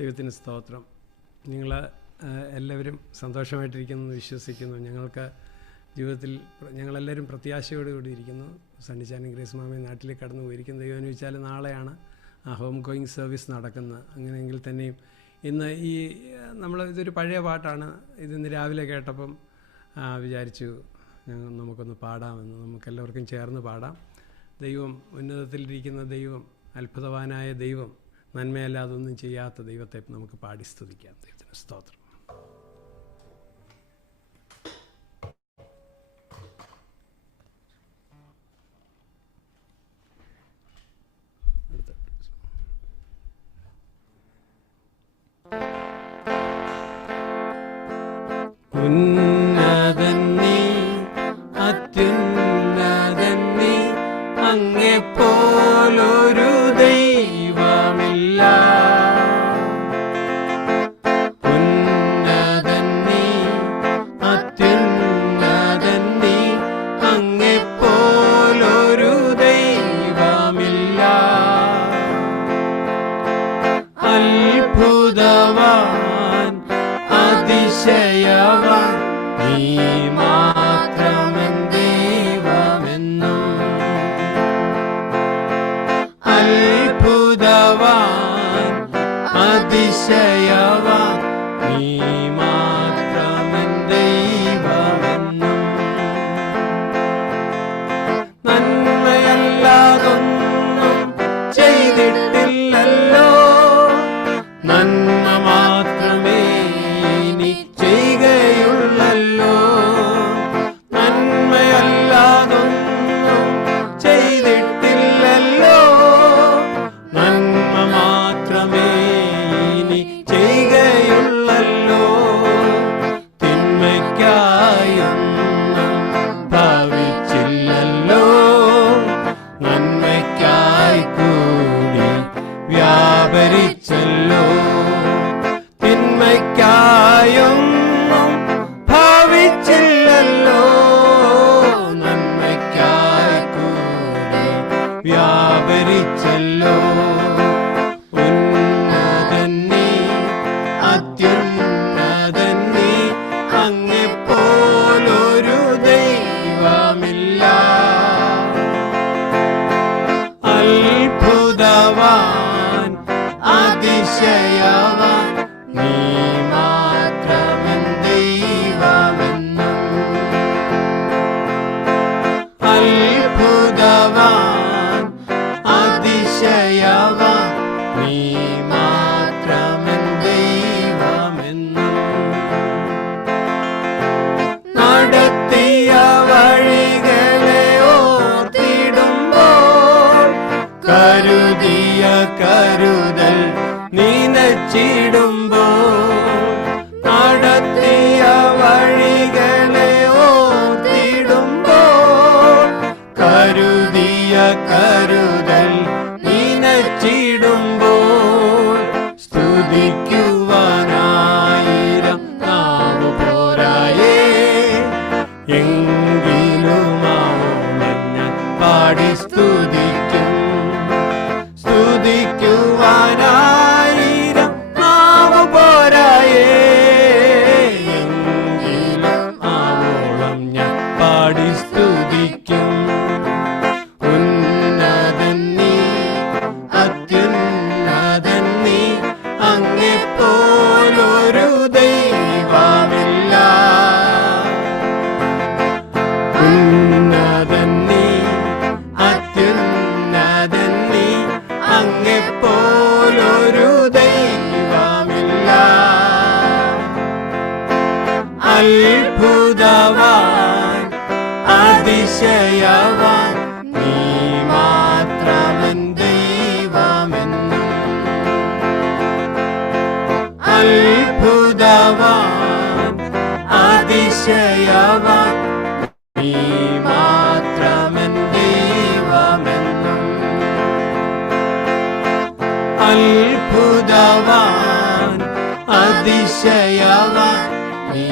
ദൈവത്തിന് സ്തോത്രം. നിങ്ങൾ എല്ലാവരും സന്തോഷമായിട്ടിരിക്കുന്നു വിശ്വസിക്കുന്നു. ഞങ്ങൾക്ക് ജീവിതത്തിൽ ഞങ്ങളെല്ലാവരും പ്രത്യാശയോടുകൂടി ഇരിക്കുന്നു. സണ്ണിച്ചാനും ഗ്രേസ് മാമയും നാട്ടിലേക്ക് കടന്നു പോയിരിക്കുന്നു. ദൈവം അനുവദിച്ചാൽ നാളെയാണ് ആ ഹോം ഗോയിങ് സർവീസ് നടക്കുന്നത്. അങ്ങനെയെങ്കിൽ തന്നെയും ഇന്ന് ഇതൊരു പഴയ പാട്ടാണ്. ഇതിന്ന് രാവിലെ കേട്ടപ്പം വിചാരിച്ചു നമുക്കൊന്ന് പാടാമെന്ന്. നമുക്കെല്ലാവർക്കും ചേർന്ന് പാടാം. ദൈവം ഉന്നതത്തിലിരിക്കുന്ന ദൈവം, അത്ഭുതവാനായ ദൈവം, നന്മയല്ലാതെ ഒന്നും ചെയ്യാത്ത ദൈവത്തെ നമുക്ക് പാടി സ്തുതിക്കാം. ദൈവത്തിന് സ്തോത്രം. ഉന്നതൻ നീ, അത്യുന്നതൻ നീ, അങ്ങെപ്പോലൊരു ദൈവമില്ല. ഉന്നതൻ നീ, അത്യുന്നതൻ നീ, അങ്ങെപ്പോലൊരു ദൈവമില്ല. അത്ഭുതവാൻ, അതിശയവാൻ, നീ മാത്രമെൻ ദൈവമെന്നും. അത്ഭുതവാൻ, അതിശയവാൻ, നീ മാത്രമെൻ ദൈവമെന്നും. നന്മയല്ലാതൊന്നും ചെയ്തിട്ടില്ലല്ലോ, നന്മ മാത്രമേ നീ ചെയ്യുകയുള്ളല്ലോ. നന്മയല്ലാതൊന്നും ചെയ്തിട്ടില്ലല്ലോ, നന്മ മാത്രമേ നീ ചെയ്യുകയുള്ളല്ലോ. തിന്മയ്ക്കായൊന്നും ഭാവിച്ചില്ലല്ലോ, നന്മയ്ക്കായി കൂടി വ്യാപരിച്ചല്ലോ. തിന്മയ്ക്കായൊന്നും ഭാവിച്ചില്ലല്ലോ, നന്മയ്ക്കായി കൂടി വ്യാപരിച്ചല്ലോ. ഉന്നതൻ നീ, അത്യുന്നതൻ നീ, അങ്ങെപ്പോലൊരു ദൈവമില്ല. അത്ഭുതവാൻ, അതിശയവാൻ, നീ മാത്രമെൻ ദൈവമെന്നും. അത്ഭുതവാൻ, അതിശയവാൻ, നീ മാത്രമെൻ ദൈവമെന്നും. നടത്തിയ വഴികളെ ഓർത്തിടുമ്പോൾ, കരുതിയ കരുതൽ നനച്ചിടുമ്പോൾ, നടത്തിയ വഴികളെ ഓർത്തിടുമ്പോൾ, കരുതിയ കരുതൽ നനച്ചിടുമ്പോൾ, സ്തുതിക്കുവാനായിരം നാവ് പോരായേ, എങ്കിലുമാവോളം ഞാൻ പാടി സ്തുതിക്കും. സ്തുതിക്കുവാനായിരം നാവ് പോരായേ, എങ്കിലും ആവോളം ഞാൻ പാടി സ്തുതിക്കും. ഉന്നതൻ നീ, അത്യുന്നതൻ നീ, അങ്ങെപ്പോലൊരു ദൈവമില്ല. ഉന്നതൻ നീ, അത്യുന്നതൻ നീ, അങ്ങെപ്പോലൊരു ദൈവമില്ല. അത്ഭുതവാൻ, അതിശയവാൻ, നീ മാത്രമെൻ ദൈവമെന്നും. അത്ഭുതവാൻ, അതിശയവാൻ, നീ മാത്രമെൻ ദൈവമെന്നും. അത്ഭുതവാൻ, അതിശയവാൻ, നീ